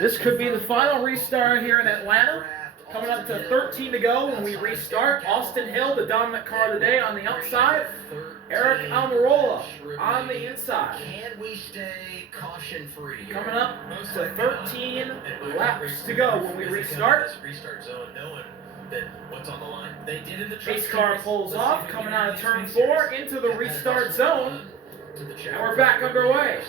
This could be the final restart here in Atlanta. Coming up to 13 to go when we restart. Austin Hill, the dominant car of the day, on the outside. Aric Almirola on the inside. Can we stay caution free? Coming up to 13 laps to go when we restart. Restart zone, knowing that what's on the line. They did in the Pace car pulls off, coming out of turn 4 into the restart zone. And we're back underway.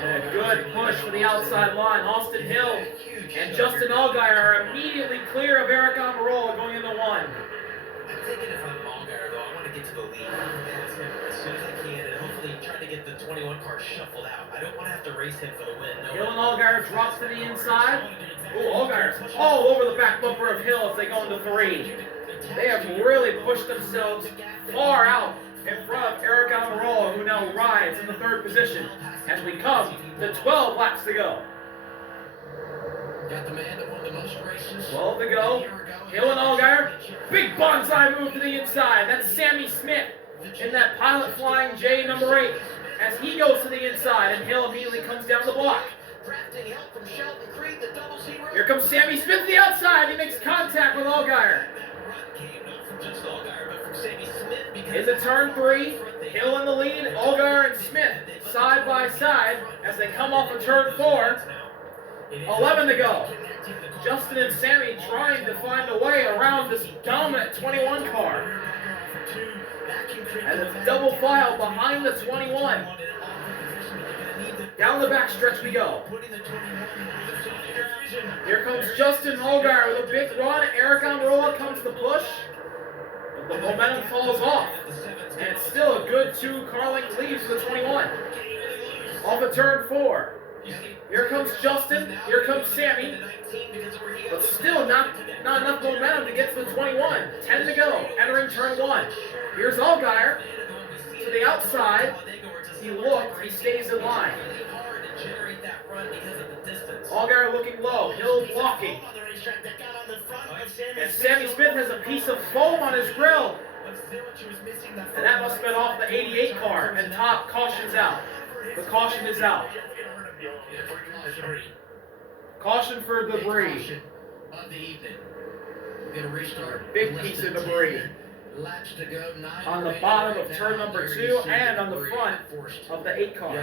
And a good push for the outside line. Austin Hill and Justin Allgaier are immediately clear of Aric Almirola going into 1. I'm thinking if I'm Allgaier, though, I want to get to the lead as soon as I can, and hopefully try to get the 21 car shuffled out. I don't want to have to race him for the win. Hill and Allgaier drops to the inside. Ooh, Allgaier's all over the back bumper of Hill as they go into 3. They have really pushed themselves far out in front of Aric Almirola, who now rides in the 3rd position as we come to 12 laps to go. Got the man that won the most races. 12 to go. Hill and Allgaier. Big bonsai move to the inside. That's Sammy Smith in that Pilot Flying J number 8 as he goes to the inside, and Hill immediately comes down the block. Here comes Sammy Smith to the outside. He makes contact with Allgaier. Into turn 3, Hill in the lead, Allgaier and Smith side by side as they come off of turn 4. 11 to go. Justin and Sammy trying to find a way around this dominant 21 car. As it's double file behind the 21. Down the backstretch we go. Here comes Justin Allgaier with a big run. Aric Almirola comes to push. The momentum falls off, and it's still a good 2-car length lead for the 21. Off of turn 4. Here comes Justin, here comes Sammy, but still not enough momentum to get to the 21. 10 to go, entering turn 1. Here's Allgaier to the outside. He looked, he stays in line. Allgaier looking low, Hill blocking. And Sammy Smith has a piece of foam on his grill. And that must have been off the 88 car. And top cautions out. The caution is out. Caution for debris. Big piece of debris. On the bottom of turn number 2 and on the front of the 8 car.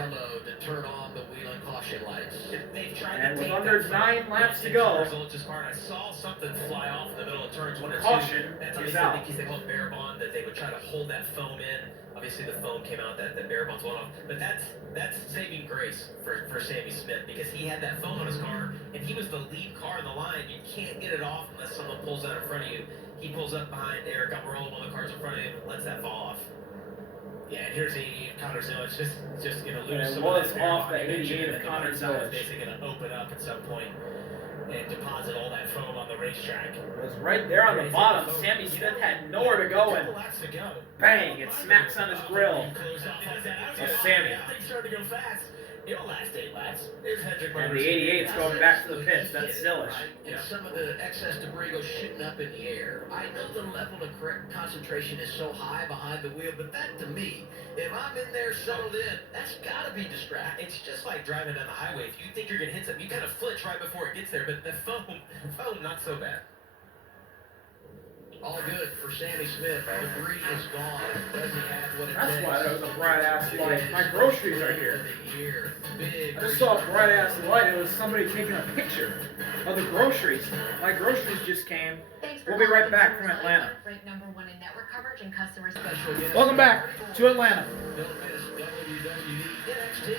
And with under 9 laps to go, I saw something fly off in the middle of turns 1 and 2. Caution is out. They called bare bond, that they would try to hold that foam in. Obviously the foam came out, that bare bond's went off. But that's saving grace for Sammy Smith, because he had that foam on his car and he was the lead car in the line. You can't get it off unless someone pulls out in front of you. He pulls up behind Aric Almirola, one of the cars in front of him, lets that fall off. Yeah, and here's Connor Zillage just going to lose some of that off the 88 of Connor Zillage. Basically going to open up at some point and deposit all that foam on the racetrack. It was right there on the bottom. Sammy Smith had nowhere to go, and bang, it smacks on his grill. That's Sammy. Starting to go fast. It'll last 8 laps. And the 88's going back to the pits. That's Zillage. And some of the excess debris goes shooting up in the air. I know the level of concentration is so high behind the wheel, but that, to me, if I'm in there settled in, that's got to be distracting. It's just like driving down the highway. If you think you're going to hit something, you kind of flinch right before it gets there, but the foam, not so bad. All good for Sammy Smith. Debris is gone. Does he have what it That's takes? why there was a bright ass light. My groceries are here. Big I just saw a bright ass light. It was somebody taking a picture of the groceries. My groceries just came. We'll be right back from Atlanta. Ranked number 1 in network coverage and customer Welcome back to Atlanta.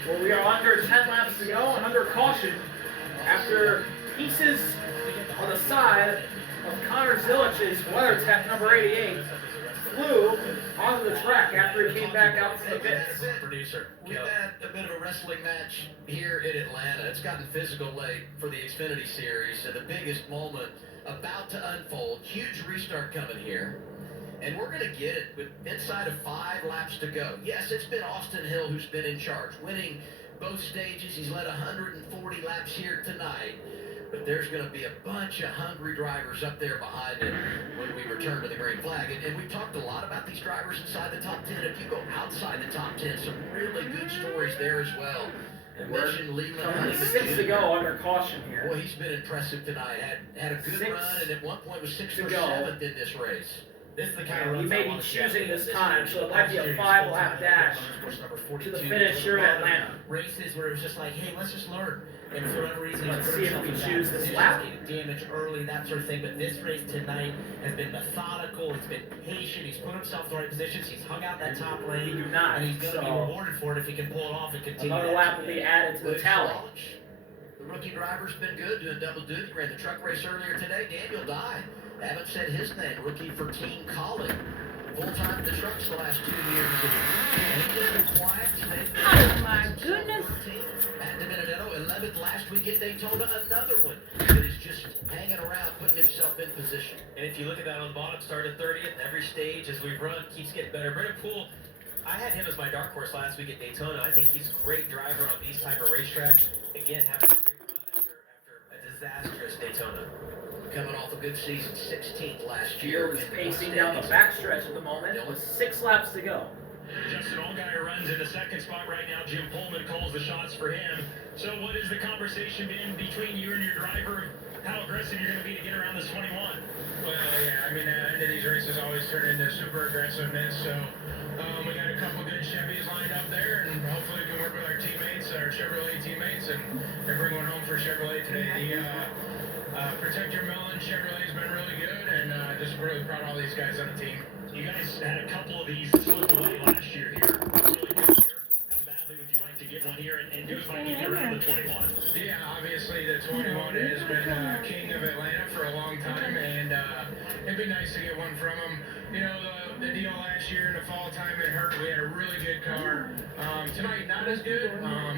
Well, we are under 10 laps to go and under caution after pieces on the side of Connor Zillage's WeatherTech number 88 flew onto the track after he came back out to the pits. We've had a bit of a wrestling match here in Atlanta. It's gotten physical late for the Xfinity Series, and the biggest moment about to unfold. Huge restart coming here. And we're going to get it with inside of 5 laps to go. Yes, it's been Austin Hill who's been in charge, winning both stages. He's led 140 laps here tonight. but there's going to be a bunch of hungry drivers up there behind him when we return to the green flag. And we've talked a lot about these drivers inside the top 10. If you go outside the top 10, some really good stories there as well. And we're mentioned Leland coming Honeyman 6 to Jr. go under caution here. Boy, he's been impressive tonight. Had a good 6 run, and at one point was 6th to or go. 7th in this race. This is the kind of And he runs may I be want to see choosing out of this time, so it might be a 5-lap dash to the finish here in Atlanta. Races where it was just like, hey, let's just learn. And for whatever reason, Let's he's put see if himself we in bad choose this positions, lap. getting damaged early, that sort of thing. But this race tonight has been methodical. He's been patient. He's put himself in the right positions. He's hung out that top He lane. do not, And he's going to be so rewarded for it if he can pull it off and continue. another that lap will be added to the Good tally. launch. The rookie driver's been good, doing double duty. Ran the truck race earlier today. Daniel Dye. Haven't said his name. Rookie for Team Collie. Full-time in the trucks the last 2 years. And he's been quiet. Oh my goodness. Matt DiBenedetto, 11th last week at Daytona. Another one that is just hanging around, putting himself in position. And if you look at that on the bottom, started 30th. Every stage as we run keeps getting better. Brennan Poole, I had him as my dark horse last week at Daytona. I think he's a great driver on these type of racetracks. Again, having a great run after a disastrous Daytona. Coming off a good season, 16th last year. Field is pacing down the backstretch at the moment with 6 laps to go. Justin Allgaier runs in the second spot right now. Jim Pullman calls the shots for him. So what has the conversation been between you and your driver? How aggressive you're going to be to get around this 21? Well, yeah, I mean, the end of these races always turn into super aggressiveness, so we got a couple good Chevys lined up there, and hopefully we can work with our teammates, our Chevrolet teammates, and bring one home for Chevrolet today. The Protect Your Melon Chevrolet's been really good, and just really proud of all these guys on the team. You guys had a couple of these slip away last year here. Really good year. How badly would you like to get one here and do it by getting around the 21? Yeah, obviously the 21 has been king of Atlanta for a long time, and it'd be nice to get one from him. You know, the deal last year in the fall time, it hurt. We had a really good car. Tonight, not as good,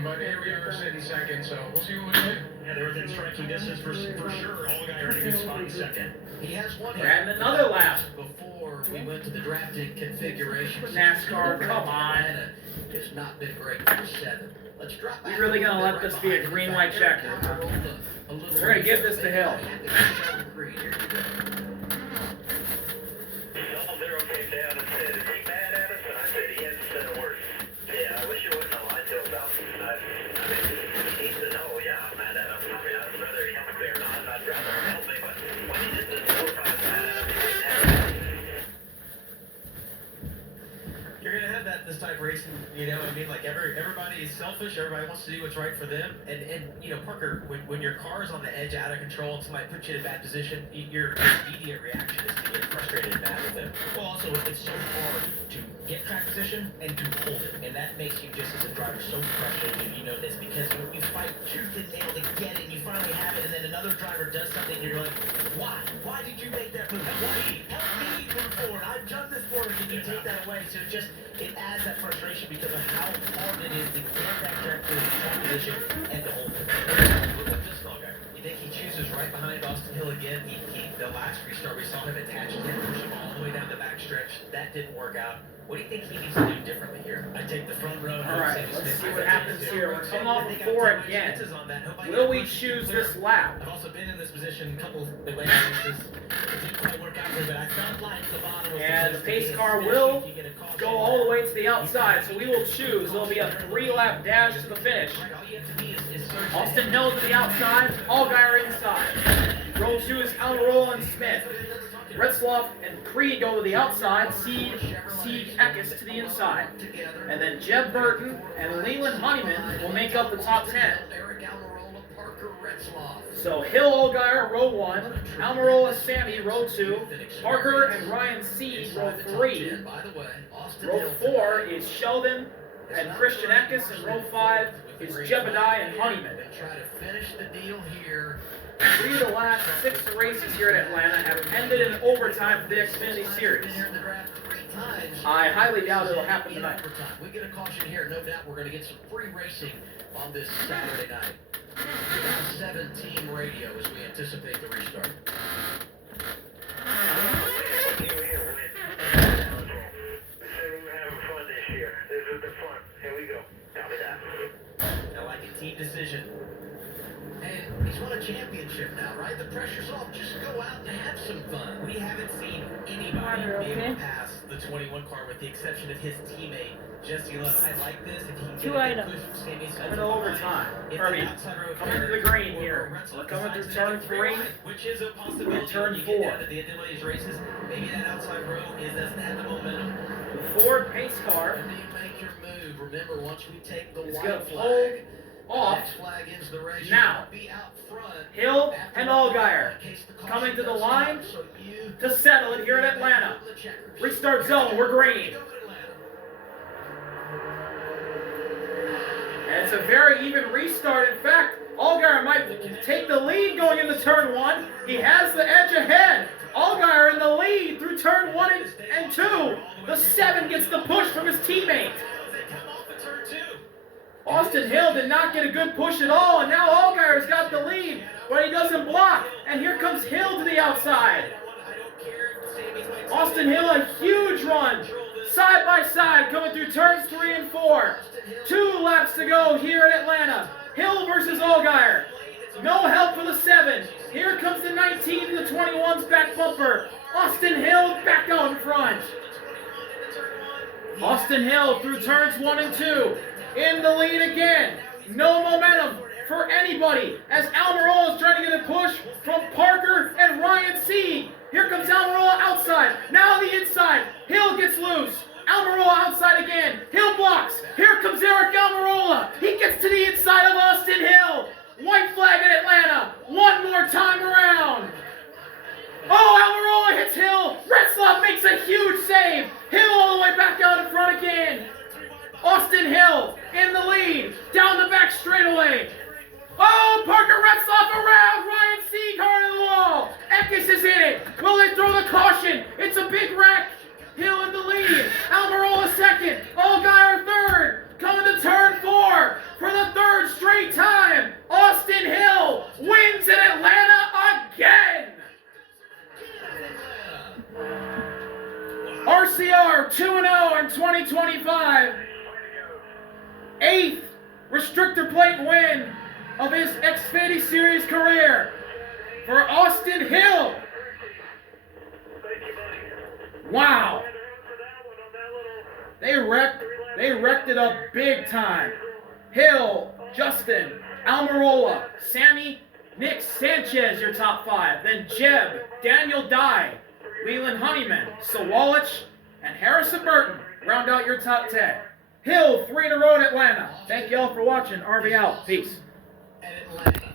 but here we are sitting second, so we'll see what we do. Yeah, they're within striking distance for sure. Allgaier in a good spot in second. He has one We're adding another lap. before we went to the drafting configuration. NASCAR, come on. Atlanta has not been great for 7. Let's drop back. You really gonna a little let bit this be a right behind green the white back. checker, Eric huh? Almirola, a little We're gonna give this to Hill. Happy with Sheldon Creed. Here we go. Zero came down and said, "Is he mad at us?" And I said, "He hasn't said a word." Yeah, I wish you wouldn't have lied to him about this. I mean, he needs to know, yeah, I'm mad at him. I mean, I'd rather he help me or not. I'd rather him help me, but when he did this 4 or 5 mad at him, he didn't have it. You're gonna have that this type of racing, you know what I mean? Like everybody is selfish, everybody wants to do what's right for them. And you know, Parker, when your car is on the edge out of control and somebody puts you in a bad position, your immediate reaction is to get frustrated and mad with them. Well, also it's so hard to get track position and to hold it. And that makes you just as a driver so frustrated, you know this, because you fight tooth and nail to get it, you finally have it, and then another driver does something and you're like, why? Why did you make that move? Why? Help me move forward. I've done this for you, and you take that away. So it adds that frustration because of how hard it is to get that track position and to hold it. Look at this guy. You think he chooses right behind Austin Hill again? The last restart we saw him attach him, push him all the way down the backstretch. That didn't work out. What do you think he needs to do differently here? I take the front row. All right, let's see what happens here. We're coming off of 4 again. Will we choose this lap? I've also been in this position a couple of Atlanta races. It didn't quite work out for me, but I felt like the bottom was And the supposed to pace be, car especially will if you get a caution. go all the way to the outside, so we will choose. There'll be a 3-lap dash to the finish. Right, all you have to be is surge Austin ahead. Hill to the outside, Allgaier inside. Row 2 is Almirola and Smith. Retzloff and Creed go to the outside, Sieg Eckes to the inside. And then Jeb Burton and Leland Honeyman will make up the top 10. Eric Almirola, Parker Retzloff. So Hill Allgaier, row 1, Almirola Sammy, row 2, Parker and Ryan Sieg, row 3. By the way, Austin Row Hill 4 is Sheldon and Christian Eckes, and row 5 is Jebediah and Honeyman. They try to finish the deal here. 3 of the last 6 races here at Atlanta have ended in overtime for the Xfinity Series. Been here in the draft 3 times. I highly doubt it'll happen In tonight. overtime. We get a caution here. No doubt we're going to get some free racing on this Saturday night. We're on 17 radio as we anticipate the restart. We said we were having fun this year. This is the fun. Here we go. Copy that. I like a team decision. And he's won a championship now, right? The pressure's off. Just go out and have some fun. We haven't seen anybody Water, be able okay? to pass the 21 car with the exception of his teammate, Jesse Love. I like this. If he can Two get a items. good push from Sammy Smith Coming to to the line, overtime. if I the mean, outside road coming to the carrier green or here. Retzlaff We're coming decides through to turn make a free 3. ride, which is a possibility Turn when you get 4. down to the end of these races. Maybe that outside row doesn't have the momentum. The Ford pace car When you make your move, remember, once we take the is white going to pull flag, off. next flag ends the race. Now. You won't be out front. Hill After and the Allgaier in case the caution coming to the does line come, so you to settle it here at Atlanta. the checkers. Restart zone, we're green. Go to Atlanta. And it's a very even restart. In fact, Allgaier might take the lead going into turn 1. He has the edge ahead. Allgaier in the lead through turn 1 and 2. The 7 gets the push from his teammate. They come off of turn 2. Austin Hill did not get a good push at all, and now Allgaier's got the lead, but he doesn't block. And here comes Hill to the outside. I don't care if Sammy's my Austin Hill, a huge run, side by side, coming through turns 3 and 4. 2 laps to go here in Atlanta. Hill versus Allgaier. No help for the 7. Here comes the 19 and the 21's back bumper. Austin Hill back out in front. Austin Hill through turns 1 and 2. In the lead again. No momentum for anybody as Almirola is trying to get a push from Parker and Ryan Sieg. Here comes Almirola outside. Now the inside. Hill gets loose. Almirola outside again. Hill blocks. Here comes Eric Almirola. He gets to the inside of Austin Hill. White flag in Atlanta. One more time around. Oh, Almirola hits Hill. Retzlaff makes a huge save. Hill all the way back out in front again. Austin Hill in the lead. Down the back straightaway. Oh, Parker Retzlaff around. Ryan Sieg hard on the wall. Eckes is in it. Will they throw the caution? It's a big wreck. Hill in the lead. Almirola second. Allgaier third. Coming to turn 4 for the 3rd straight time. Austin Hill wins in Atlanta again. RCR 2-0 in 2025. 8th restrictor plate win of his Xfinity Series career for Austin Hill. Wow. They wrecked it up big time. Hill, Justin, Almirola, Sammy, Nick Sanchez, your top 5. Then Jeb, Daniel Dye, Leland Honeyman, Sawalich, and Harrison Burton round out your top 10. Hill, 3 in a row in Atlanta. Thank you all for watching. RV out. Peace. At Atlanta.